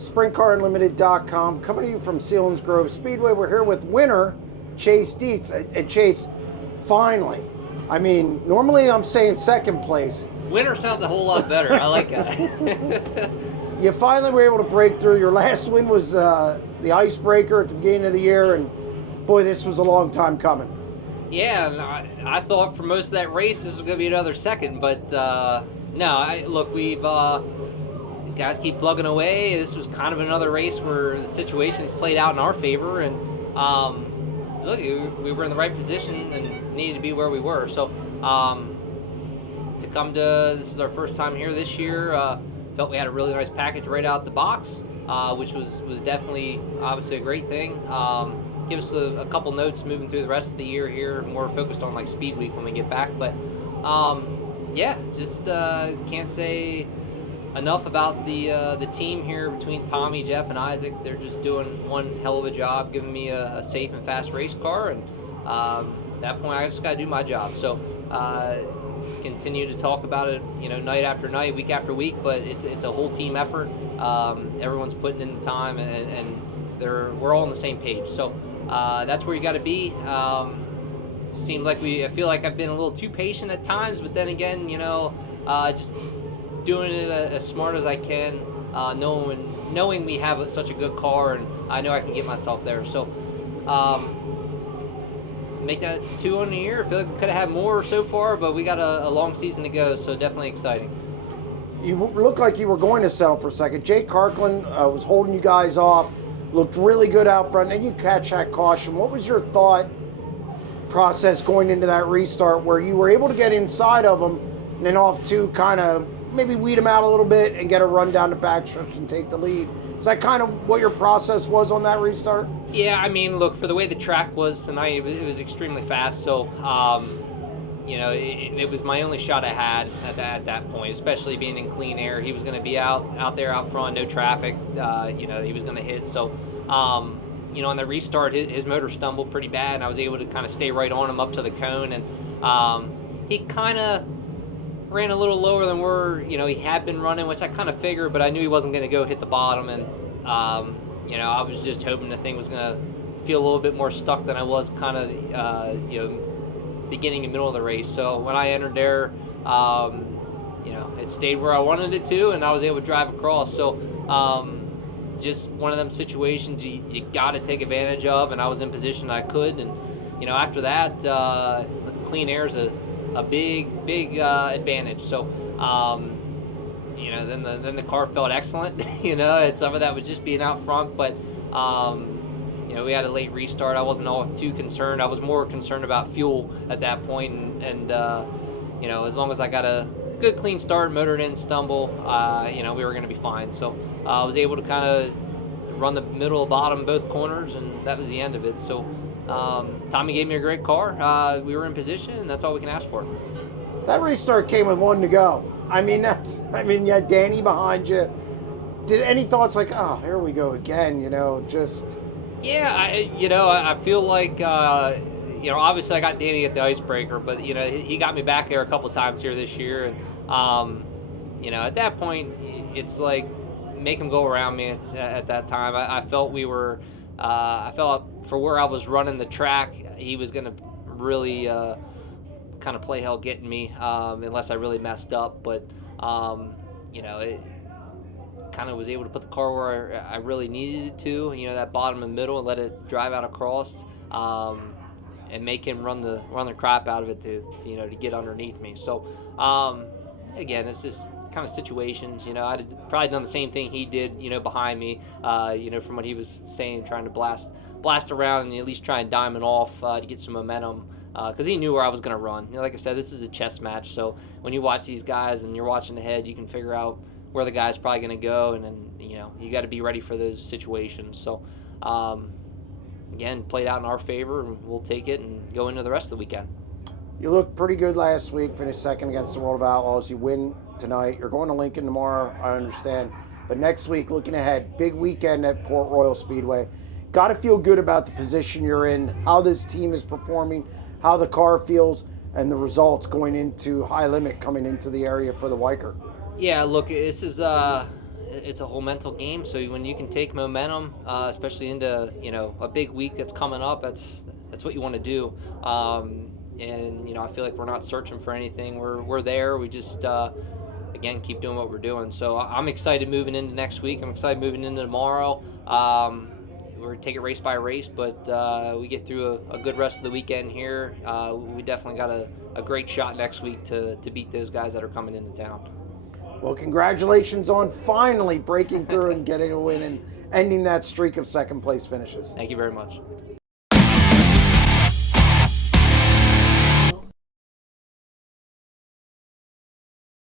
SprintCarUnlimited.com, coming to you from Selinsgrove Speedway. We're here with winner Chase Dietz. And Chase, finally, I mean, normally I'm saying second place. Winner sounds a whole lot better. I like that. You finally were able to break through. Your last win was the icebreaker at the beginning of the year, and boy, this was a long time coming. Yeah, and I thought for most of that race this was going to be another second, but no, look, we've these guys keep plugging away. This was kind of another race where the situations played out in our favor, and look, we were in the right position and needed to be where we were. So to come to, this is our first time here this year, felt we had a really nice package right out the box, which was definitely obviously a great thing. Give us a couple notes moving through the rest of the year here, more focused on like Speed Week when we get back. But yeah, just can't say enough about the team here between Tommy, Jeff, and Isaac. They're just doing one hell of a job, giving me a safe and fast race car, and at that point I just got to do my job. So continue to talk about it, night after night, week after week, but it's a whole team effort. Everyone's putting in the time, and we're all on the same page. So that's where you got to be. I feel like I've been a little too patient at times, but then again, just doing it as smart as I can, knowing we have such a good car, and I know I can get myself there. So make that 2 on the year. I feel like we could have had more so far, but we got a long season to go, so definitely exciting. You looked like you were going to settle for a second. Jake Kirkland was holding you guys off, looked really good out front, and you catch that caution. What was your thought process going into that restart where you were able to get inside of them and then off to kind of maybe weed them out a little bit and get a run down the backstretch and take the lead? Is that kind of what your process was on that restart? Yeah, I mean, look, for the way the track was tonight, it was extremely fast, so it was my only shot I had at that point, especially being in clean air. He was going to be out there out front, no traffic, he was going to hit. So, on the restart, his motor stumbled pretty bad, and I was able to kind of stay right on him up to the cone, and he kind of ran a little lower than he had been running, which I kind of figured, but I knew he wasn't going to go hit the bottom, and I was just hoping the thing was going to feel a little bit more stuck than I was kind of, beginning and middle of the race. So when I entered there, it stayed where I wanted it to, and I was able to drive across. So just one of them situations you got to take advantage of, and I was in position I could. And after that, clean air is a big advantage. So then the car felt excellent. And some of that was just being out front, but we had a late restart. I wasn't all too concerned. I was more concerned about fuel at that point, and as long as I got a good clean start, motor didn't stumble, we were going to be fine. So I was able to kind of run the middle, bottom, both corners, and that was the end of it. So Tommy gave me a great car. We were in position, and that's all we can ask for. That restart came with 1 to go. You had Danny behind you. Did any thoughts like, oh, here we go again, just... Yeah, I feel like, obviously I got Danny at the icebreaker, but, he got me back there a couple times here this year. And, at that point, it's like, make him go around me at that time. I felt we were, I felt for where I was running the track, he was going to really kind of play hell getting me unless I really messed up. But, it kind of was able to put the car where I really needed it to, that bottom and middle, and let it drive out across, and make him run the crap out of it to get underneath me. So again, it's just kind of situations. I'd probably done the same thing he did, behind me, from what he was saying, trying to blast around and at least try and diamond off to get some momentum, because he knew where I was going to run. Like I said, this is a chess match, so when you watch these guys and you're watching ahead, you can figure out where the guy's probably going to go, and then you got to be ready for those situations. So again, played out in our favor, and we'll take it and go into the rest of the weekend. You looked pretty good last week, finished second against the World of Outlaws. You win tonight. You're going to Lincoln tomorrow, I understand. But next week, looking ahead, big weekend at Port Royal Speedway. Got to feel good about the position you're in, how this team is performing, how the car feels, and the results going into High Limit coming into the area for the Weicker. Yeah, look, this is it's a whole mental game. So when you can take momentum, especially into a big week that's coming up, that's what you want to do. And I feel like we're not searching for anything. We're there. We just again keep doing what we're doing. So I'm excited moving into next week. I'm excited moving into tomorrow. We're going to take it race by race, but we get through a good rest of the weekend here. We definitely got a great shot next week to beat those guys that are coming into town. Well, congratulations on finally breaking through and getting a win and ending that streak of second place finishes. Thank you very much.